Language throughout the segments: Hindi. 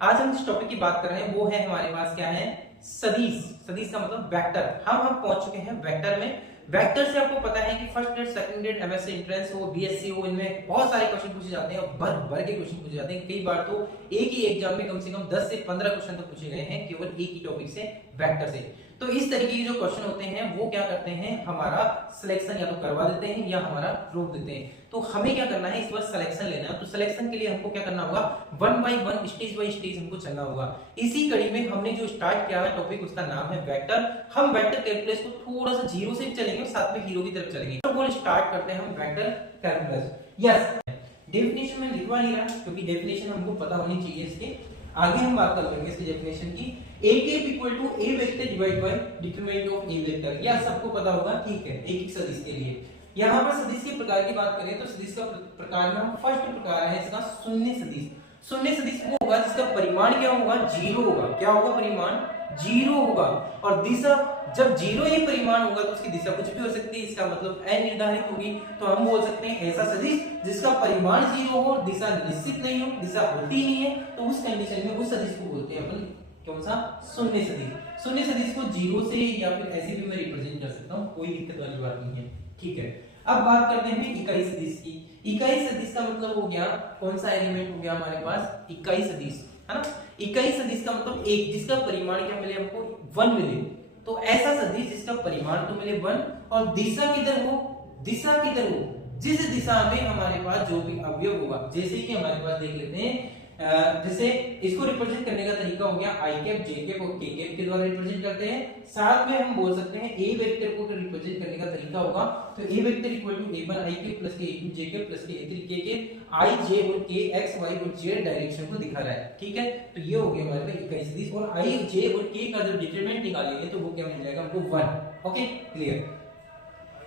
आज हम जिस टॉपिक की बात कर रहे हैं वो है हमारे पास क्या है सदिश। सदिश का मतलब वेक्टर। हम पहुंच चुके हैं वेक्टर में। वेक्टर से आपको पता है कि first grade second grade MSc entrance हो बीएससी हो, इनमें बहुत सारे क्वेश्चन पूछे जाते हैं और भर भर के क्वेश्चन पूछे जाते हैं। कई बार तो एक ही एग्जाम में कम से कम 10 से 15 क्वेश्चन तो पूछे गए हैं केवल एक ही टॉपिक से, वेक्टर से। तो इस तरीके के जो क्वेश्चन होते हैं वो क्या करते हैं, हमारा सिलेक्शन या तो करवा देते हैं या हमारा रोक देते हैं। तो हमें क्या करना है, इस बार सिलेक्शन लेना है। तो सिलेक्शन के लिए हमको क्या करना होगा, one by one stage by stage हमको चलना होगा। इसी कड़ी में हमने जो स्टार्ट किया है टॉपिक, उसका नाम है वेक्टर। हम वेक्टर कैलकुलस को थोड़ा सा जीरो से चलेंगे और साथ में हीरो की तरफ चलेंगे। तो बोल स्टार्ट करते हैं हम वेक्टर कैलकुलस। यस, डेफिनेशन में लिखवा नहीं रहा क्योंकि डेफिनेशन हमको पता होनी चाहिए। इसके आगे हम बात कर लेंगे इसकी डेफिनेशन की। a cap equal to a vector divide by determinant of a vector. यह सबको पता होगा, ठीक है। एक एक सदिश के लिए यहाँ पर सदिश के प्रकार की बात करें तो सदिश का प्रकार में हम फर्स्ट प्रकार है इसका शून्य सदिश। शून्य सदिश वो होगा जिसका परिमाण क्या होगा, जीरो होगा। क्या होगा, परिमाण जीरो होगा। और दिशा, जब जीरो ही परिमाण होगा तो उसकी दिशा कुछ भी हो सकती है, इसका मतलब अनिर्धारित होगी। तो हम बोल सकते हैं ऐसा सदिश जिसका परिमाण जीरो हो, दिशा निश्चित नहीं हो, दिशा होती ही नहीं है, तो उस कंडीशन में उस सदिश को बोलते हैं अपन कौन सा, शून्य सदिश। शून्य सदिश को जीरो से या फिर ऐसे भी मैं रिप्रेजेंट कर सकता हूँ, कोई दिक्कत वाली बात नहीं है, ठीक है। अब बात करते हैं इकाई सदिश की। इकाई सदिश का मतलब हो गया कौन सा एलिमेंट हो गया हमारे पास, इकाई सदिश, है ना। इकाई सदिश का मतलब एक जिसका परिमाण क्या मिले हमको, 1 मिले। तो ऐसा सदिश जिसका परिमाण तो मिले 1 और दिशा किधर हो, दिशा किधर हो, जिस दिशा में हमारे पास जो भी अवयव होगा। जैसे कि हमारे पास देख लेते हैं, जैसे इसको रिप्रेजेंट करने का तरीका हो गया आई कैप, जे कैप और के कैप के द्वारा रिप्रेजेंट करते हैं। साथ में हम बोल सकते हैं ए वेक्टर को रिप्रेजेंट करने का तरीका होगा तो A vector equal to a1 I cap plus के a2 जे कैप प्लस के a3 के कैप। आई जे और के एक्स वाई और जेड डायरेक्शन को दिखा रहा है, ठीक है। तो ये हो गया हमारे पास इकाई सदिश। और आई जे और के का जब डिटरमिनेंट निकालेंगे तो वो क्या मिल जाएगा हमको 1। Okay, clear.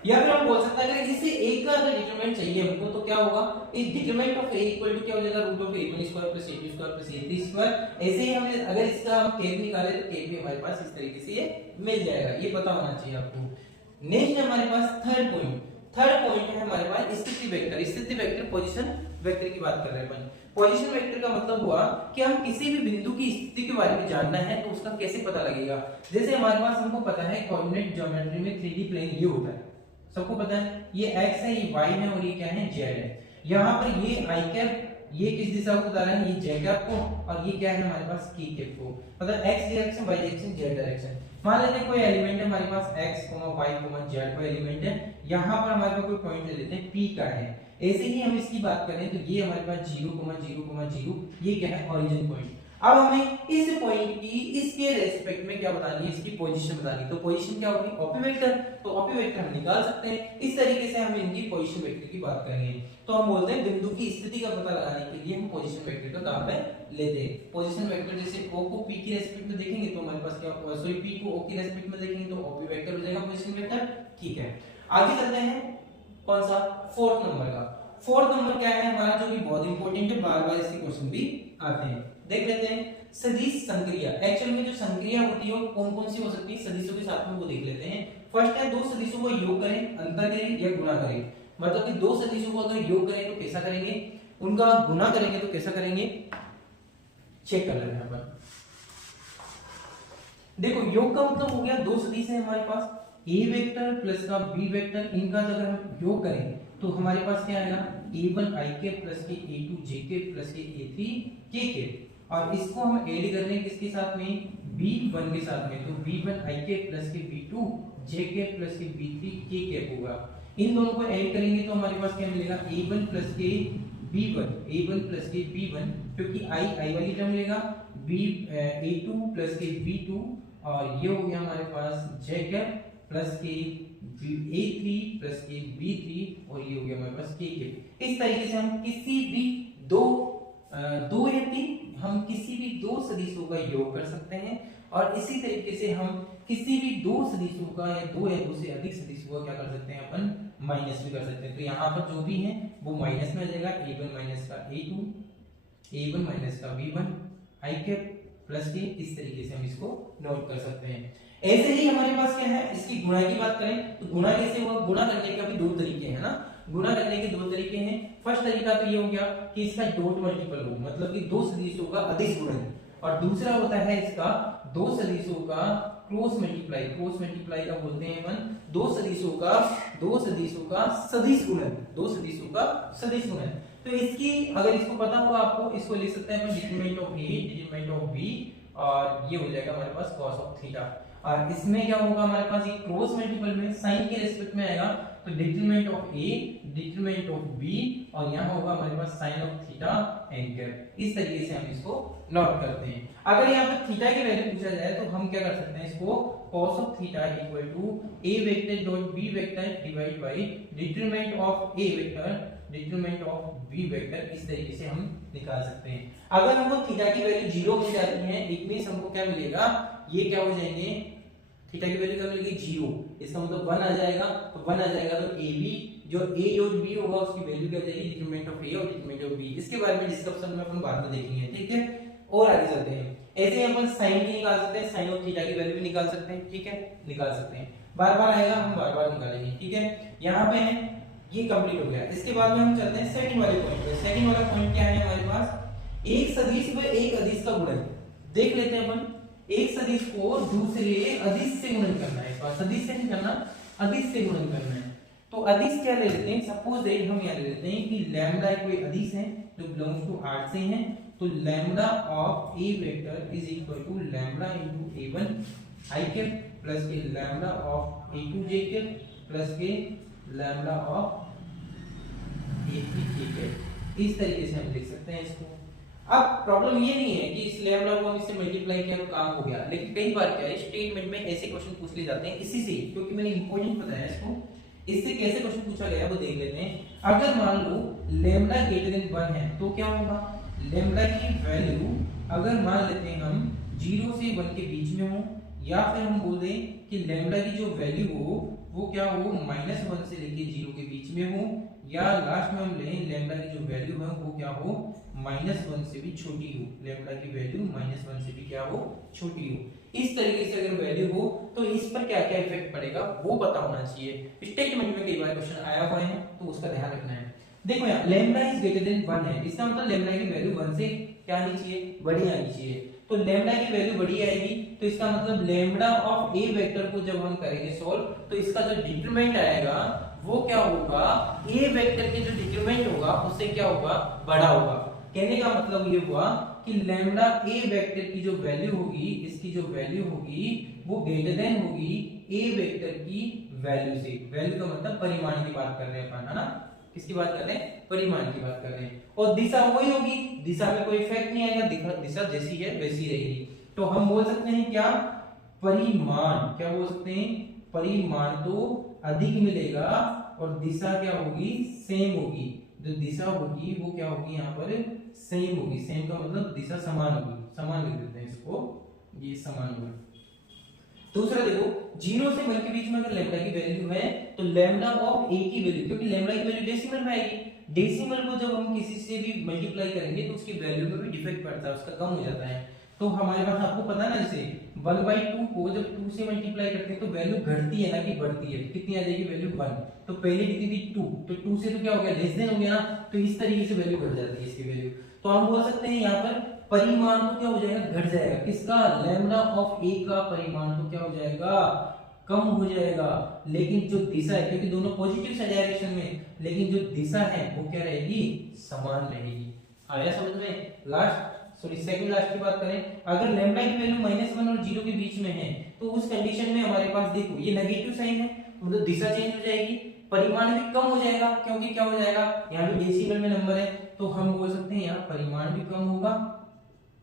या फिर हम बोल सकते हैं अगर इसे a का अगर डिटरमिनेंट चाहिए हमको तो क्या होगा, इस determinant of a equal to क्या हो जाएगा, root of a1 square plus a2 square plus a3 square. ऐसे ही हम अगर इसका हम कैप निकाले तो कैप भी हमारे पास इस तरीके से ये मिल जाएगा, ये पता होना चाहिए आपको। नेक्स्ट हमारे पास थर्ड पॉइंट। थर्ड पॉइंट है हमारे पास स्थिति वेक्टर। स्थिति वेक्टर, पोजीशन वेक्टर की बात कर रहे हैं अपन। पोजीशन वेक्टर का मतलब हुआ कि हम किसी भी बिंदु की स्थिति के बारे में जानना है तो उसका कैसे पता लगेगा। जैसे हमारे पास हमको पता है कोऑर्डिनेट ज्योमेट्री में 3D प्लेन ये होता है, सबको पता है। ये x है, ये y है और ये क्या है, z है। यहाँ पर ये i कैप ये किस दिशा को बता रहा है, ये j कैप को, और ये क्या है हमारे पास k कैप को। मतलब x direction, y direction, z direction. मान लेते हैं कोई एलिमेंट है हमारे पास x, y, z कोई एलिमेंट है। यहाँ पर हमारे पास कोई पॉइंट ले लेते हैं p का है। ऐसे ही हम इसकी बात करें तो ये हमारे पास 0, 0, 0 ये क्या है, ओरिजिन पॉइंट। अब हमें इस पॉइंट की इसके रेस्पेक्ट में क्या बतानी है, इसकी पोजीशन बतानी। तो पोजीशन क्या होगी, ओपी वेक्टर। तो ओपी वेक्टर हम निकाल सकते हैं। इस तरीके से हम इनकी पोजीशन वेक्टर की बात करेंगे। तो हम बोलते हैं बिंदु की स्थिति का पता लगाने के लिए हम पोजीशन वेक्टर का काम में लेते हैं। पोजीशन वेक्टर जैसे o को p की रेस्पेक्ट में देखेंगे तो हमारे पास क्या, सॉरी p को o की रेस्पेक्ट में देखेंगे तो ओपी वेक्टर हो जाएगा पोजीशन वेक्टर, ठीक है। आगे चलते हैं कौन सा, फोर्थ नंबर का। फोर्थ नंबर क्या है हमारा, जो कि बहुत इंपॉर्टेंट है, बार बार इसके क्वेश्चन भी आते हैं। देख लेते हैं सदिश संक्रिया। एक्चुअल में जो संक्रिया होती है वो कौन कौन सी हो सकती है सदिशों के साथ में, वो देख लेते हैं। फर्स्ट है दो सदिशों को योग करें, अंतर करें या गुणा करें। मतलब कि दो सदिशों को अगर योग करें तो कैसा करेंगे, उनका गुणा करेंगे तो कैसा करेंगे, चेक कर लेते हैं अपन। देखो योग का मतलब हो गया दो सदिश है हमारे पास, a वेक्टर प्लस का b वेक्टर, इनका अगर हम योग करें तो हमारे पास क्या आएगा, a1 i के प्लस के a2 j के प्लस के a3 k के। और इसको हम ऐड कर रहे हैं किसके साथ में, b1 के साथ में। तो b1 i के प्लस के b2 j के प्लस के b3 k के होगा। इन दोनों को ऐड करेंगे तो हमारे पास क्या मिलेगा, a1 प्लस के b1, a1 प्लस के b1, क्योंकि i वाली टर्म मिलेगा, a2 प्लस के b2, और ये हो गया हमारे पास j कैप प्लस के a3 प्लस के b3, और ये हो गया हमारे पास k कैप। इस तरीके से हम किसी भी दो या तीन, हम किसी भी दो सदिशों का योग कर सकते हैं। और इसी तरीके से हम किसी भी दो सदिशों का या दो से अधिक सदिशों का क्या कर सकते हैं, अपन माइनस भी कर सकते हैं। तो यहाँ पर जो भी है वो माइनस में आ जाएगा, a1 माइनस का a2, a1 माइनस का b1 i कैप प्लस के। इस तरीके से हम इसको नोट कर सकते हैं। ऐसे ही हमारे पास क्या है, इसकी गुणा की बात करें तो गुणा कैसे होगा, गुणा करने के भी दो तरीके हैं ना। गुणा करने के दो तरीके हैं। फर्स्ट तरीका तो ये हो गया कि इसका डॉट मल्टीपल हो, मतलब कि दो सदिशों का अदिश गुणन, और दूसरा होता है इसका दो सदिशों का क्रॉस मल्टीप्लाई। क्रॉस मल्टीप्लाई का बोलते हैं अपन दो सदिशों का सदिश गुणन, दो सदिशों का सदिश गुणन। तो इसकी अगर इसको पता हो आपको, इसको लिख सकते हैं determinant of A determinant of B, और ये हो जाएगा हमारे पास cos ऑफ थीटा। और इसमें क्या होगा हमारे पास, ये क्रॉस मल्टीपल में साइन के रिस्पेक्ट में आएगा, तो determinant of A determinant of B, और यहाँ होगा हमारे पास साइन ऑफ थीटा एंगल। इस तरीके से हम इसको नोट करते हैं। अगर यहाँ पर थीटा की वैल्यू पूछा जाए तो हम क्या कर सकते हैं, इसको cos of theta equal to a vector dot b vector divide by determinant of a vector determinant of b vector, इस तरीके से हम निकाल सकते हैं। अगर हमको थीटा की वैल्यू 0 मिल जाती है, इट मींस हमको क्या मिलेगा, ये क्या हो जाएंगे, थीटा की वैल्यू क्या मिलेगी 0, इसका मतलब 1 आ जाएगा, तो 1 आ जाएगा तो ab जो a डॉट b होगा उसकी वैल्यू क्या हो जाएगी, डिटरमिनेंट ऑफ a और डिटरमिनेंट ऑफ b। इसके बारे में डिस्कशन में अपन बाद में देखेंगे, ठीक है। और आगे चलते हैं, ऐसे ही अपन साइन की निकाल सकते हैं, साइन ऑफ थीटा की वैल्यू भी निकाल सकते हैं, ठीक है, निकाल सकते हैं। बार-बार आएगा, हम बार-बार निकालेंगे, ठीक है। यहाँ पे है ये कंप्लीट हो गया। इसके बाद में हम चलते हैं सेकंड वाले पॉइंट पे। सेकंड वाला पॉइंट क्या है हमारे पास, एक सदिश व एक अदिश का गुणन। देख लेते हैं अपन, एक सदिश को दूसरे अदिश से गुणन करना है। इस बार सदिश से नहीं करना, अदिश से गुणन करना है। तो अदिश क्या ले लेते हैं, सपोज दैट हम यहाँ ले लेते हैं कि लैम्डा कोई अदिश है जो बिलोंग्स टू R से है, तो lambda of a vector is equal to lambda into a1 i के प्लस के लैम्डा ऑफ a2 j के प्लस के लैम्डा ऑफ a3 k के। इस तरीके से हम लिख सकते हैं इसको। अब प्रॉब्लम ये नहीं है कि इस लैम्डा को हम इससे मल्टीप्लाई किया तो काम हो गया, लेकिन कई बार क्या है स्टेटमेंट में ऐसे क्वेश्चन पूछ लिए जाते हैं इसी से, क्योंकि मैंने इंपॉर्टेंट बताया इसको, इससे कैसे क्वेश्चन पूछा गया वो देख लेते हैं। अगर मान लो लैम्डा ग्रेटर देन 1 है तो क्या होगा, लैम्डा की वैल्यू अगर मान लेते हैं हम 0 से 1 के बीच में हो, या फिर हम बोल दें कि लैम्डा की जो वैल्यू हो वो क्या हो -1 से लेके 0 के बीच में हो, या लास्ट में हम लें लैम्डा की जो वैल्यू है वो क्या हो -1 से भी छोटी हो, लैम्डा की वैल्यू -1 से भी क्या हो छोटी हो। इस तरीके से अगर वैल्यू हो तो इस पर क्या क्या इफेक्ट पड़ेगा वो पता होना चाहिए। स्टेटमेंट में कई बार क्वेश्चन आया हुआ है तो उसका ध्यान रखना है। देखो यहाँ लैम्डा इज ग्रेटर देन 1 है, इसका मतलब लैम्डा की वैल्यू 1 से क्या आनी चाहिए, बड़ी आनी चाहिए। तो लैम्डा की वैल्यू बड़ी आएगी तो इसका मतलब लैम्डा ऑफ a वेक्टर को जब हम करेंगे सॉल्व तो इसका जो डिटरमिनेंट आएगा वो क्या होगा, a वेक्टर के जो डिटरमिनेंट होगा उससे क्या होगा, बड़ा होगा। कहने का मतलब ये हुआ कि लैम्डा a वेक्टर की जो वैल्यू होगी, इसकी जो वैल्यू होगी वो ग्रेटर देन होगी a वेक्टर की वैल्यू से। वैल्यू का मतलब परिमाण की बात कर रहे हैं अपन, है ना, किसकी बात कर रहे हैं, परिमाण की बात कर रहे हैं। और दिशा वही होगी, दिशा में कोई इफेक्ट नहीं आएगा, दिशा जैसी है वैसी रहेगी। तो हम बोल सकते हैं क्या, परिमाण, क्या बोल सकते हैं, परिमाण तो अधिक मिलेगा और दिशा क्या होगी, सेम होगी। जो दिशा होगी वो क्या होगी, यहाँ पर सेम होगी। सेम का मतलब दिशा समान होगी, समान लिख देते हैं इसको, ये समान होगा। दूसरा देखो 0 से 1 के बीच में अगर लैम्डा की वैल्यू है तो लैम्डा ऑफ a की वैल्यू, क्योंकि लैम्डा की वैल्यू डेसिमल में आएगी, डेसिमल को जब हम किसी से भी मल्टीप्लाई करेंगे तो उसकी वैल्यू में भी डिफेक्ट पड़ता है, उसका कम हो जाता है। तो हमारे पास आपको पता है ना, जैसे 1/2 को जब 2 से मल्टीप्लाई करते हैं तो वैल्यू घटती है ना कि बढ़ती है, कितनी आ जाएगी वैल्यू 1। तो पहले कितनी थी 2, तो 2 से तो क्या हो गया, लेस देन हो गया ना, तो इस तरीके से वैल्यू घट जाती है इसकी वैल्यू। तो हम बोल सकते हैं यहाँ पर परिमाण तो क्या हो जाएगा, घट जाएगा, किसका, लैम्डा ऑफ a का परिमाण तो क्या हो जाएगा, कम हो जाएगा। लेकिन जो दिशा है, क्योंकि दोनों पॉजिटिव डायरेक्शन में, लेकिन जो दिशा है वो क्या रहेगी, समान रहेगी। आया समझ में। सेकंड लास्ट की बात करें, अगर लैम्डा की वैल्यू -1 और 0 के बीच में है तो उस कंडीशन में हमारे पास देखो ये नेगेटिव साइन है, मतलब दिशा चेंज हो जाएगी, परिमाण भी कम हो जाएगा, क्योंकि क्या हो जाएगा, यहाँ भी डेसिमल में नंबर है, तो हम बोल सकते हैं यहाँ परिमाण भी कम होगा,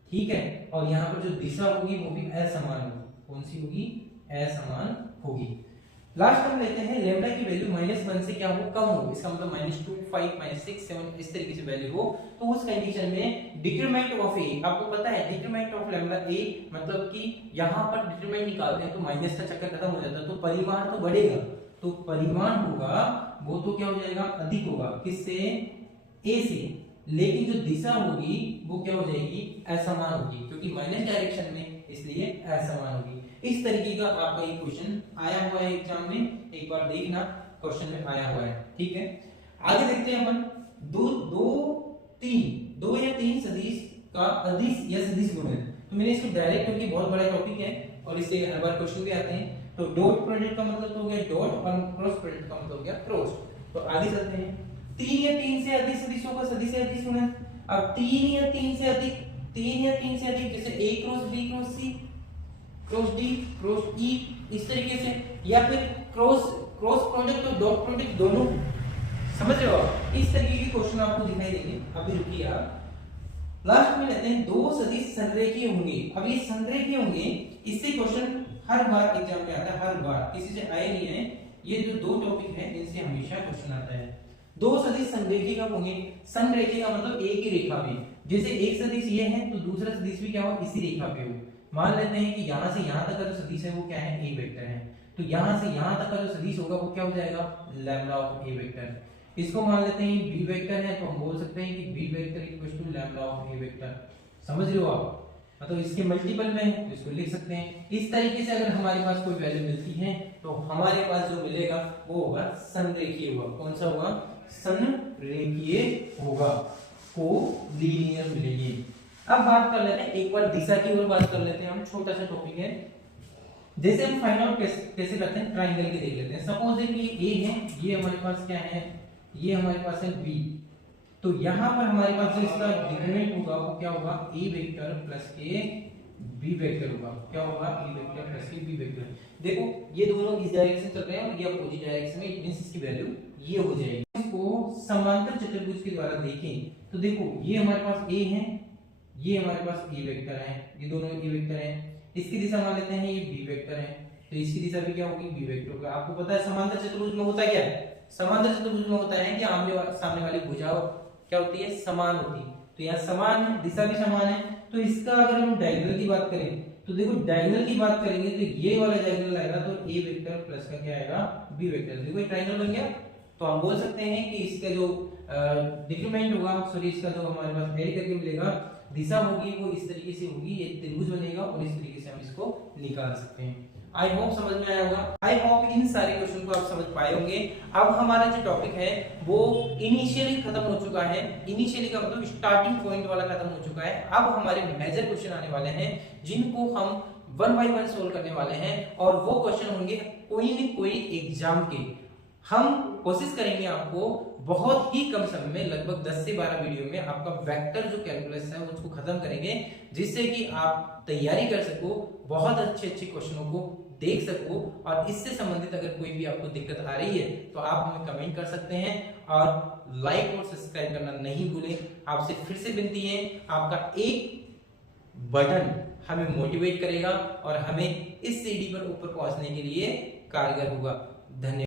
ठीक है। और यहाँ पर जो दिशा होगी वो भी असमान होगी। कौन सी होगी, असमान होगी। लास्ट हम लेते हैं लैम्डा की वैल्यू -1 से क्या हो, कम हो, इसका मतलब -2, 5, -6, 7 इस तरीके से वैल्यू हो, तो उस कंडीशन में डिटरमिनेंट ऑफ a, आपको पता है डिटरमिनेंट ऑफ लैम्डा a मतलब कि यहाँ पर डिटरमिनेंट निकालते हैं तो माइनस का चक्कर खत्म हो जाता है, तो परिमाण तो बढ़ेगा, तो परिमाण होगा वो तो क्या हो जाएगा, अधिक होगा, किससे, a से। लेकिन जो दिशा होगी वो क्या हो जाएगी, असमान होगी, क्योंकि माइनस डायरेक्शन में, इसलिए असमान होगी। इस तरीके का आपका एक क्वेश्चन आया हुआ है एग्जाम में, एक बार देखना, क्वेश्चन में आया हुआ है, ठीक है। आगे देखते हैं अपन दो या तीन सदिश का अदिश या सदिश गुणन। तो मैंने इसको डायरेक्ट क्योंकि बहुत बड़ा टॉपिक है और इससे हर बार क्वेश्चन भी आते हैं। तो डॉट प्रोडक्ट का मतलब तो हो गया डॉट और क्रॉस प्रोडक्ट का मतलब हो गया क्रॉस। तो आगे चलते हैं, तीन या तीन से अधिक सदिशों का सदिश या अदिश गुणन। अब तीन या तीन से अधिक जैसे a cross b cross c cross d cross e इस तरीके से, या फिर क्रॉस प्रोडक्ट और डॉट प्रोडक्ट दोनों, समझ रहे हो आप? इस तरीके के क्वेश्चन आपको दिखाई देंगे। अभी रुकिए आप, लास्ट में लेते हैं दो सदिश संरेखीय होंगे। अब ये संरेखीय होंगे, इससे क्वेश्चन हर बार एग्जाम में आता है, हर बार, किसी से आए नहीं है। ये जो दो टॉपिक है इनसे हमेशा क्वेश्चन आता है। दो सदिश संरेखीय कब होंगे? संरेखीय का मतलब एक ही रेखा में, जैसे एक सदिश ये है तो दूसरा सदिश भी क्या हो, इसी रेखा पे हो। मान लेते हैं कि यहां से यहां तक का जो सदिश है वो क्या है, ए वेक्टर है। तो यहां से यहां तक का जो सदिश होगा वो क्या हो जाएगा, लैम्डा ऑफ ए वेक्टर। इसको मान लेते हैं बी वेक्टर है, तो हम बोल सकते हैं कि B vector equal to lambda of A vector. समझ रहे हो आप? मतलब इसके मल्टीपल में तो इसको लिख सकते हैं। इस तरीके से अगर हमारे पास कोई वैल्यू मिलती है तो हमारे पास जो मिलेगा वो होगा संरेखीय होगा। कौन सा होगा? संरेखीय होगा, को लीनियर मिलेगी। अब बात कर लेते हैं एक बार दिशा की ओर बात कर लेते हैं हम, छोटा सा टॉपिक है। जैसे हम फाइंड आउट कैसे करते हैं, ट्रायंगल के देख लेते हैं। सपोज है कि ये ए है, ये हमारे पास क्या है, ये हमारे पास है बी। तो यहां पर हमारे पास जो इसका डिक्रीमेंट होगा वो क्या होगा, ए वेक्टर प्लस के बी वेक्टर होगा। क्या होगा? ए वेक्टर प्लस के बी वेक्टर। देखो ये दोनों इस डायरेक्शन चल रहे हैं और ये अपोजिट डायरेक्शन में, इट मींस इसकी वैल्यू ये हो जाएगी। इसको समांतर चतुर्भुज के द्वारा देखें तो देखो ये हमारे पास ए है, ये हमारे पास ए वेक्टर है, ये दोनों ए वेक्टर हैं। इसकी दिशा मान लेते हैं ये बी वेक्टर है, तो इसकी दिशा भी क्या होगी, बी वेक्टर होगा। आपको पता है समांतर चतुर्भुज में होता क्या है? समांतर चतुर्भुज में होता है कि आमने सामने वाली भुजाओं क्या होती है, समान होती है। तो यहाँ समान है, दिशा भी समान है। तो इसका अगर हम डायगोनल की बात करें तो देखो डायगोनल की बात करेंगे तो ये वाला डायगोनल आएगा तो ए वेक्टर प्लस का क्या आएगा, बी वेक्टर। देखो ये ट्रायंगल बन गया। तो हम बोल सकते हैं कि इसका जो डिक्रीमेंट होगा, सॉरी इसका जो हमारे पास एड करके मिलेगा दिशा होगी वो इस तरीके से होगी, ये त्रिभुज बनेगा और इस तरीके से हम इसको निकाल सकते हैं। आई होप समझ में आया होगा। आई होप इन सारे क्वेश्चन को आप समझ पाए होंगे। अब हमारा जो टॉपिक है वो इनिशियली खत्म हो चुका है। इनिशियली का मतलब स्टार्टिंग पॉइंट वाला खत्म हो चुका है। अब हमारे मेजर क्वेश्चन आने वाले हैं जिनको हम वन बाय वन सोल्व करने वाले हैं और वो क्वेश्चन होंगे कोई न कोई एग्जाम के। हम कोशिश करेंगे आपको बहुत ही कम समय में, लगभग 10 से 12 वीडियो में आपका वेक्टर जो कैलकुलस है उसको खत्म करेंगे, जिससे कि आप तैयारी कर सको, बहुत अच्छे क्वेश्चनों को देख सको। और इससे संबंधित अगर कोई भी आपको दिक्कत आ रही है तो आप हमें कमेंट कर सकते हैं और लाइक और सब्सक्राइब करना नहीं भूलें। आपसे फिर से विनती है, आपका एक बटन हमें मोटिवेट करेगा और हमें इस सीढ़ी पर ऊपर पहुंचने के लिए कारगर होगा। धन्यवाद।